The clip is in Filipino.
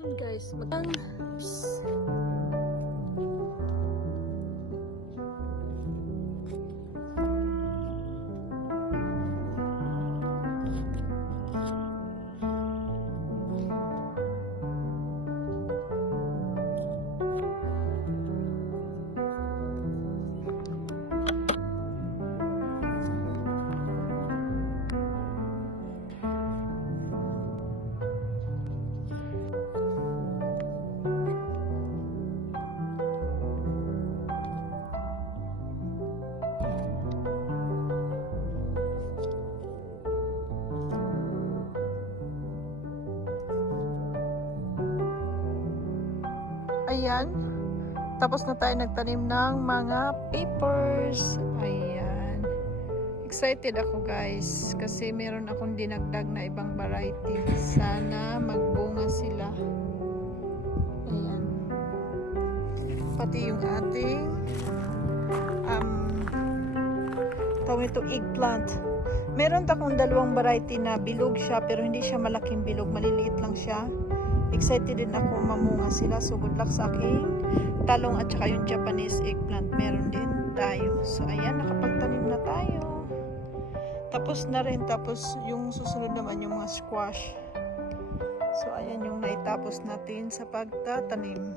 Guys, ayan, tapos na tayo nagtanim ng mga papers. Ayan, excited ako guys kasi meron akong dinagdag na ibang variety. Sana magbunga sila. Ayan, pati yung ating tawag ito eggplant. Meron akong dalawang variety na bilog siya pero hindi siya malaking bilog, maliliit lang siya. Excited din ako mamunga sila. So good luck sa aking talong at saka yung Japanese eggplant. Meron din tayo. So ayan, nakapagtanim na tayo. Tapos na rin. Tapos yung susunod naman yung mga squash. So ayan yung naitapos natin sa pagtatanim.